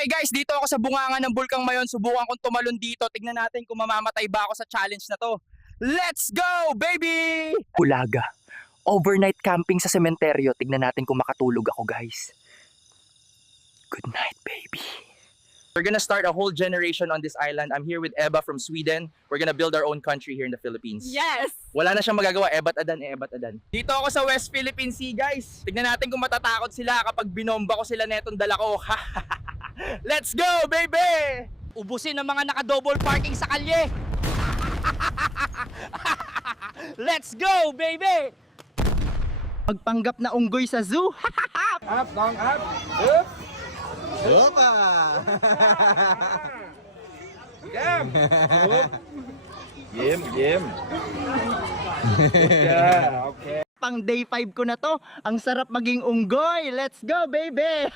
Okay guys, dito ako sa bunganga ng Bulkang Mayon. Subukan kong tumalon dito. Tignan natin kung mamamatay ba ako sa challenge na to. Let's go, baby! Ulaga. Overnight camping sa sementeryo. Tignan natin kung makatulog ako, guys. Good night, baby. We're gonna start a whole generation on this island. I'm here with Eba from Sweden. We're gonna build our own country here in the Philippines. Yes! Wala na siyang magagawa. Ebat adan, ebat adan. Dito ako sa West Philippine Sea, guys. Tignan natin kung matatakot sila kapag binomba ko sila netong dala ko. Let's go, baby! Ubusin ng mga naka-double parking sa kalye! Let's go, baby! Magpanggap na unggoy sa zoo. Up, long up. Up. Opa! Yum. Up. Yum. Yeah, okay. Pang day 5 ko na to. Ang sarap maging unggoy. Let's go, baby!